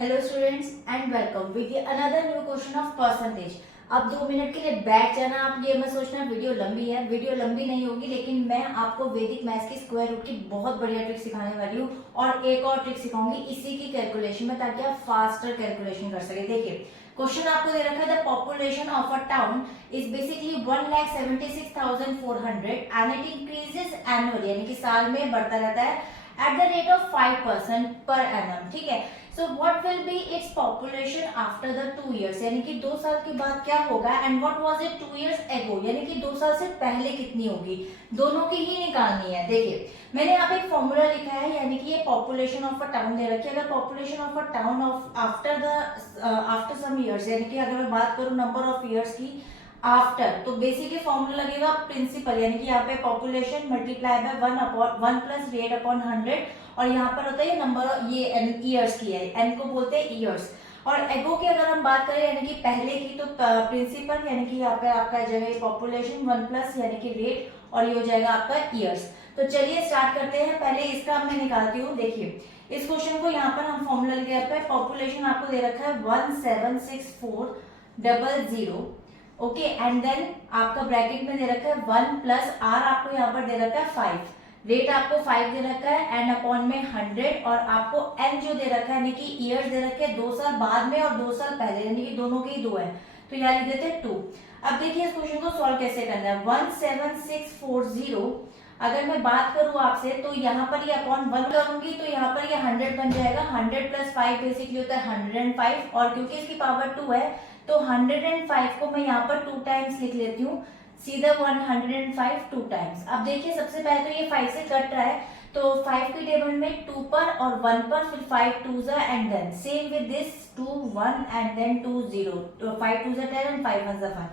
Hello students and welcome with another new question of percentage. अब 2 minute के लिए बैठ जाना। आप ये मत सोचना वीडियो लंबी है, वीडियो लंबी नहीं होगी, लेकिन मैं आपको वैदिक मैथ्स की स्क्वायर रूट की बहुत बढ़िया ट्रिक सिखाने वाली हूँ और एक और ट्रिक सिखाऊंगी इसी की कैलकुलेशन में, ताकि आप फास्टर कैलकुलेशन कर सके। देखिए क्वेश्चन आपको दे रखा है, the population of a town is basically 1,76,400 and it increases annually, यानी कि साल में बढ़ता रहता है at the rate of 5% per annum. ठीक है, so what will be its population after the 2 years, यानी कि 2 साल के बाद क्या होगा, and what was it 2 years ago, यानी कि 2 साल से पहले कितनी होगी, दोनों की ही निकालनी है। देखिए मैंने यहाँ पे एक फॉर्मूला लिखा है, यानी कि ये पॉपुलेशन ऑफ अ टाउन दे रखी है। अगर population of a town of after some years, यानी कि अगर मैं बात करूं नंबर ऑफ ईयर्स की आफ्टर, तो बेसिकली फॉर्मूला लगेगा प्रिंसिपल, यानी कि यहाँ पे population multiply by 1 plus rate upon 100, और यहाँ पर होता है नंबर, ये ईयर्स की है, एन को बोलते हैं ईयर्स। और एगो की अगर हम बात करें यानी कि पहले की, तो प्रिंसिपल यानी कि यहाँ पे आपका जगह पॉपुलेशन 1 प्लस यानी कि रेट, और ये हो जाएगा आपका ईयर्स। तो चलिए स्टार्ट करते हैं। पहले इसका मैं निकालती हूँ। देखिए इस क्वेश्चन को यहाँ पर हम फॉर्मूला लिख रहे हैं, पॉपुलेशन आपको दे रखा है 1,76,400, ओके, एंड देन आपका ब्रैकेट में दे रखा है 1 प्लस आर, आपको यहाँ पर दे रखा है 5, रेट आपको 5 दे रखा है, एंड अपॉन में 100, और आपको एन जो दे रखा है यानी कि ईयर्स दे रखे हैं 2 साल बाद में और 2 साल पहले, यानी कि दोनों के ही 2 है, तो यहाँ लिख देते हैं 2। अब देखिए इस क्वेश्चन को सॉल्व कैसे करना है। 17640 अगर मैं बात करूं आपसे, तो यहाँ पर ये अपॉन 1 करूंगी तो यहाँ पर ये 100 बन जाएगा। 100 प्लस 5 बेसिकली होता है 105, और क्योंकि इसकी पावर 2 है तो 105 को मैं यहाँ पर 2 टाइम्स लिख लेती हूँ, सीधा 105 2 टाइम्स। अब देखिए सबसे पहले तो ये 5 से कट रहा है, तो 5 के टेबल में 2 पर और 1 पर, फिर 5 2 जा and then same with this 2 1 and then 2 0, तो 5 2 जा 10 एंड 5 1 जा 5।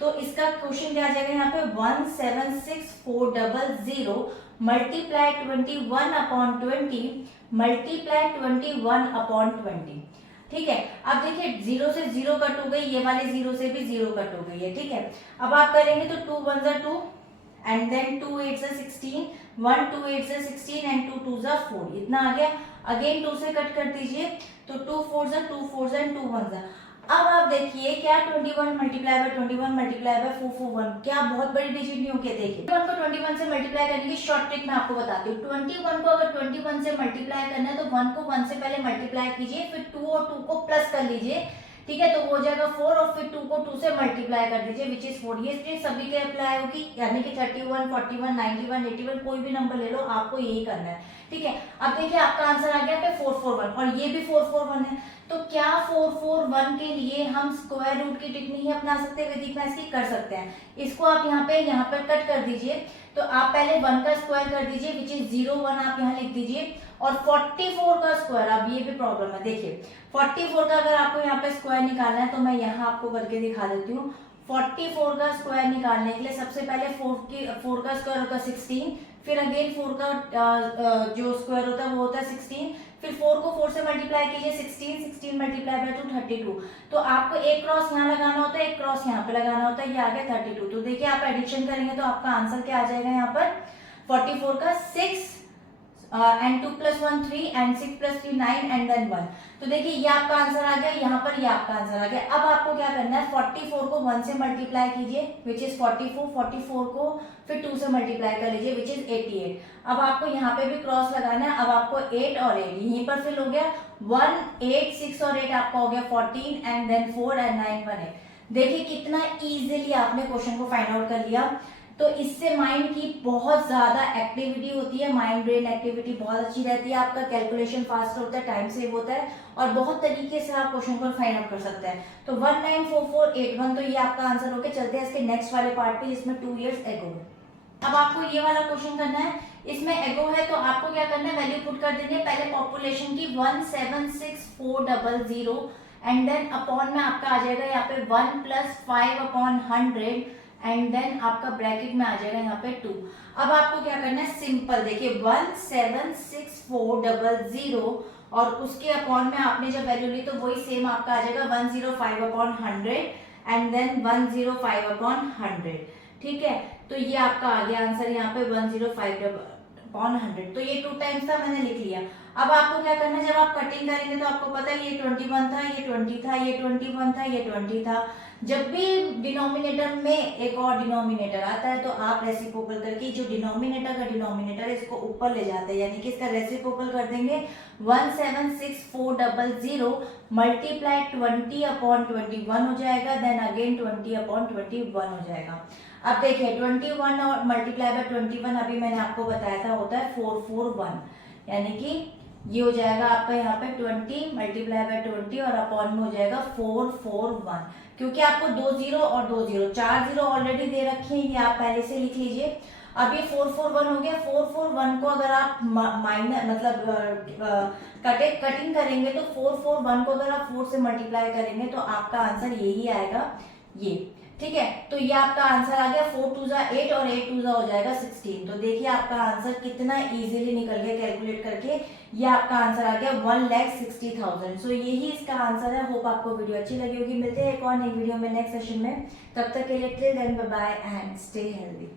तो इसका क्वेश्चन क्या आ जाएगा यहाँ पे 176,400 मल्टीप्लाई 21 अपॉन 20 मल्टीप्लाई 21 अपॉन 20। ठीक है, अब देखिए 0 से 0 कट हो गई, ये वाले 0 से भी 0 कट हो गई है। ठीक है, अब आप करेंगे तो 2 1 जा 2 एंड देन 2 8 जा 16, 1 2 8 जा 16 एंड 2 2 जा 4, इतना आ गया। अगेन 2 से कट कर दीजिए, तो 2 4 जा 2 4 जा एंड 2 1 जा। अब आप देखिए क्या 21 मल्टीप्लाई बाय 21 मल्टीप्लाई बाय 441, क्या बहुत बड़ी डिजिट नहीं होगी। देखिए 21 को 21 से मल्टीप्लाई करने की शॉर्ट ट्रिक मैं आपको बताती हूँ। 21 को अगर 21 से मल्टीप्लाई करना है तो 1 को 1 से पहले मल्टीप्लाई कीजिए, फिर 2 और 2 को प्लस कर लीजिए, ठीक है, तो हो जाएगा 4, और फिर 2 को 2 से मल्टीप्लाई कर दीजिए विच इज 4। ये ट्रिक सभी के अप्लाई होगी, यानी कि 31 41 91 81 कोई भी नंबर ले लो, आपको यही करना है। ठीक है, अब देखिए आपका आंसर आ गया पे 441, और ये भी 441 है। तो क्या 441 के लिए हम स्क्वायर रूट की ट्रिक नहीं अपना सकते, वैदिक मैथ्स की कर सकते हैं। इसको आप यहाँ पर कट कर दीजिए, तो आप पहले 1 का स्क्वायर कर दीजिए विच इज 01, आप यहाँ लिख दीजिए, और 44 का स्क्वायर, अब ये भी प्रॉब्लम है। देखिए 44 का अगर आपको यहाँ पे स्क्वायर निकालना है तो मैं यहाँ आपको करके दिखा देती हूँ। 44 का स्क्वायर निकालने के लिए सबसे पहले 4 का स्क्वायर होता है 16, फिर अगेन 4 का जो स्क्वायर होता है वो होता है 16, फिर 4 को 4 से मल्टीप्लाई कीजिए 16 मल्टीप्लाई बाय 2 32, तो आपको एक क्रॉस यहाँ लगाना होता है, एक क्रॉस यहाँ पे लगाना होता है, ये आ गया 32। तो देखिए आप एडिशन करेंगे तो आपका आंसर क्या आ जाएगा यहाँ पर 44 का 6 and 2 plus 1 3 and 6 plus 3 9 and then 1। तो देखिए ये आपका आंसर आ गया, यहाँ पर ये आपका आंसर आ गया। अब आपको क्या करना है, 44 को 1 से मल्टीप्लाई कीजिए विच इज 44 को फिर 2 से मल्टीप्लाई कर लीजिए विच इज 88। अब आपको यहाँ पे भी क्रॉस लगाना है, अब आपको 8 और 8 यहीं पर फिल हो गया, 1 8 6 और 8 आपका हो गया 14 एंड देन 4 एंड 9 1 8। देखिए कितना इजीली आपने क्वेश्चन को फाइंड आउट कर लिया। तो इससे माइंड की बहुत ज्यादा एक्टिविटी होती है, माइंड ब्रेन एक्टिविटी बहुत अच्छी रहती है, आपका कैलकुलेशन फास्ट होता है, टाइम सेव होता है, और बहुत तरीके से आप क्वेश्चन को फाइंड आउट कर सकते हैं। तो 194481, तो ये आपका आंसर होके चलते हैं इसके नेक्स्ट वाले पार्ट पे, जिसमें 2 years ago। अब आपको ये वाला क्वेश्चन करना है, इसमें एगो है तो आपको क्या करना है, वैल्यू पुट कर देनी है पहले पॉपुलेशन की 176,400, एंड देन अपॉन में आपका आ जाएगा यहाँ पे 1 प्लस 5 अपॉन 100, एंड देन आपका ब्रैकेट में आ जाएगा यहाँ पे 2। अब आपको क्या करना है, सिंपल देखिए 176,400, और उसके अपॉन में आपने जब वैल्यू ली तो वही सेम आपका आ जाएगा 105 अपॉन 100 एंड देन 105 अपॉन 100। ठीक है, तो ये आपका आ गया आंसर यहाँ पे 105 अपॉन 100। तो ये 2 टाइम्स था, मैंने लिख लिया। अब आपको क्या करना है, जब आप कटिंग करेंगे तो आपको पता है ये 21 था, ये 20 था, ये 21 था, ये 20 था। जब भी डिनोमिनेटर में एक और डिनोमिनेटर आता है तो आप रेसिप्रोकल करके जो डिनोमिनेटर का डिनोमिनेटर है इसको ऊपर ले जाते हैं, यानी कि इसका रेसिप्रोकल कर देंगे 176,400 मल्टीप्लाई 20/21 हो जाएगा, देन अगेन 20/21 हो जाएगा। अब देखिए 21 और मल्टीप्लाई बाय 21 अभी मैंने आपको बताया था होता है 441, यानी कि ये हो जाएगा आपका यहाँ पे 20 मल्टीप्लाई बाय 20 और अपॉन में हो जाएगा 441, क्योंकि आपको 2 जीरो और 2 जीरो 4 जीरो ऑलरेडी दे रखे हैं, ये आप पहले से लिख लीजिए। अब ये 441 हो गया। 441 को अगर आप माइनस मतलब कटिंग करेंगे तो 441 को अगर आप 4 से मल्टीप्लाई करेंगे तो आपका आंसर यही आएगा, ये। ठीक है, तो ये आपका आंसर आ गया 4 2 जा 8 और 8 2 जा हो जाएगा 16। तो देखिए आपका आंसर कितना इजीली निकल गया कैलकुलेट करके, ये आपका आंसर आ गया 1,60,000। सो यही इसका आंसर है। होप आपको वीडियो अच्छी लगी होगी। मिलते हैं एक और नई वीडियो में नेक्स्ट सेशन में, तब तक के लिए till then bye bye and stay healthy.